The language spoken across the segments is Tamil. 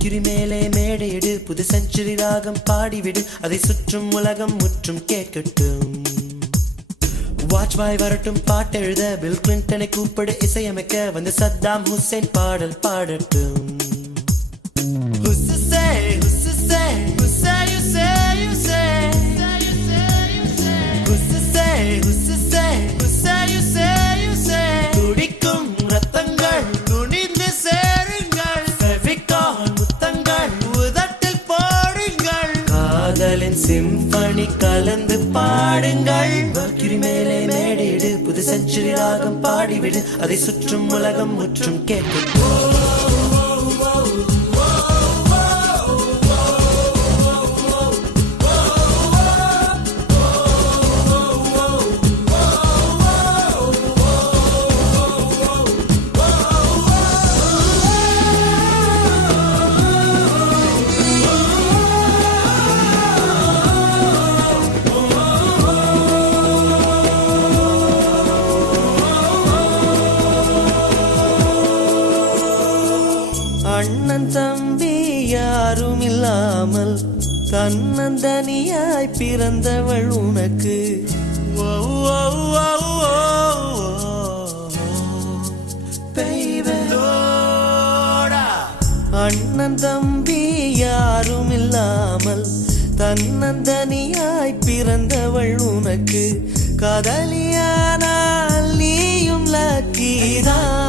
மர்க்குரி மேலே மேடையிடு, புது செஞ்சுரி ராகம் பாடிவிடு, அதை சுற்றும் உலகம் முற்றும் கேட்கட்டும். வாஜ்பாய் வரட்டும் பாட்டெழுத, பில் கிளின்டனை கூப்பிடு இசையமைக்க, வந்து சத்தாம் ஹுசைன் பாடல் பாடட்டும். துடிக்கும் ரத்தங்கள் துணிந்து சேருங்கள், ஃபெவிகால் முத்தங்கள் உதட்டில் போடுங்கள், காதலின் சிம்பனி கலந்து பாடுங்கள். மர்க்குரி மேலே மேடையிடு, புது செஞ்சுரி ராகம் பாடிவிடு, அதை சுற்றும் உலகம் முற்றும் கேட்கட்டும். அண்ணன் தம்பி யாரும் இல்லாமல் தன்னந்தனியாய் பிறந்தவள் உனக்கு. அண்ணன் தம்பி யாரும் இல்லாமல் தன்னந்தனியாய் பிறந்தவள் உனக்கு, காதலியானால் நீயும் லக்கிதான்.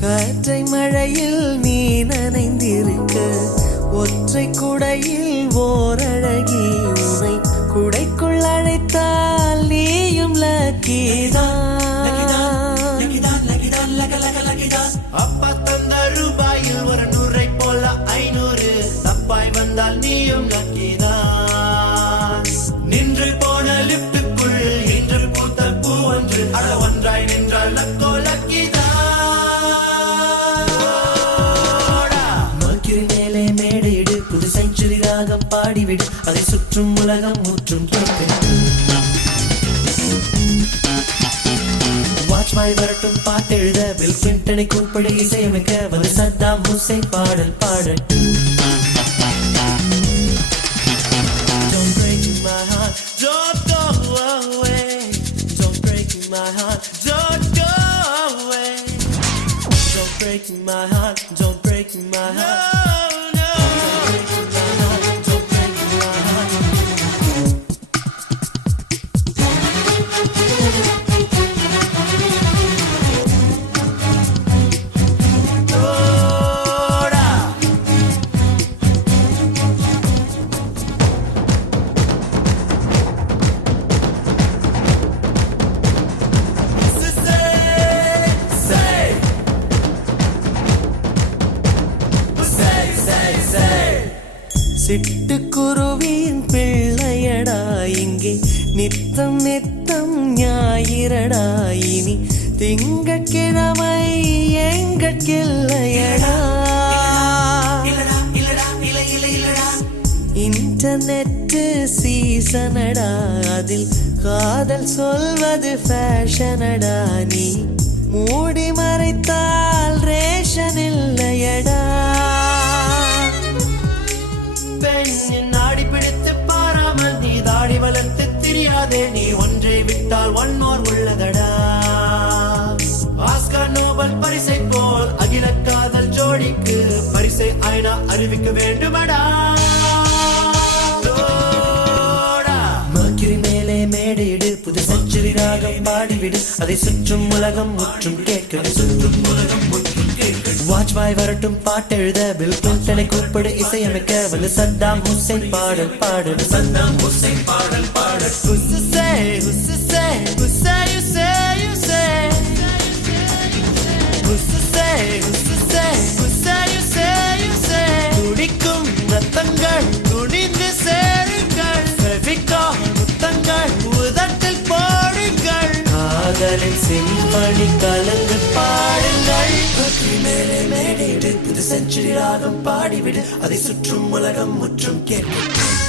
காற்றை மழையில் நீ நனைந்திருக்க, ஒற்றை குடையில் ஓரழகி உனை குடைக்குள் அழைத்தால் நீயும் லக்கிதான். அப்பா தந்த ரூபாயில் ஒரு 100 போல 500 தப்பாய் வந்தால் நீயும் லக்கிதான். நின்று போன லிப்டுக்குள் இன்று பூத்த பூ ஒன்று, அட ஒன்றாய் நின்றால் லக்கோ லக்கிதான். பாடிவிடு, அதை சுற்றும் உலகம் முற்றும் கேட்கட்டும். வாஜ்பாய் வரட்டும் பாட்டெழுத, பில் கிளின்டனை கூப்பிடு இசையமைக்க, வந்து சத்தாம் ஹுசைன் பாடல் பாடட்டும். Don't break my heart, don't go away. Don't break my heart, don't go away. Don't break my heart, don't break my heart. சிட்டுக்குருவியின் பிள்ளையடா இங்கே, நித்தம் நித்தம் ஞாயிறடா இனி, திங்கட்கிழமை எங்கட்கில்லையடா. இன்டர்நெட் சீசனடா, அதில் காதல் சொல்வது ஃபேஷனடா, நீ மூடி மறைத்தால் ரேஷன் இல்லையடா. பெண்ணின் நாடி பிடித்து பாராமல் நீ தாடி வளர்த்து தெரியாதே, நீ ஒன்றை விட்டால் ஒன்னோர் உள்ளதடா. ஆஸ்கர் நோபல் பரிசை போல் அகில காதல் ஜோடிக்கு பரிசை ஐநா அறிவிக்க வேண்டுமடா. மர்க்குரி மேலே மேடையிடு, புது செஞ்சுரி ராகம் பாடிவிடு, அதை சுற்றும் உலகம் முற்றும் கேட்கட்டும். வாஜ்பாய் வரட்டும் பாட்டெழுத, பில் கிளின்டனை கூப்பிடு இசையமைக்க, வந்து சத்தாம் ஹுசைன் பாடல் பாடல். சத்தாம் ஹுசைன் பாடல் பாடல். துடிக்கும் ரத்தங்கள் துணிந்து சேருங்கள், ஃபெவிகால் முத்தங்கள் உதட்டில் போடுங்கள், காதலின் சிம்பனி கலந்து பாடுங்கள். மேலே மேடையிடு, புது செஞ்சுரி ராகம் பாடிவிடு, அதை சுற்றும் உலகம் முற்றும் கேட்கட்டும்.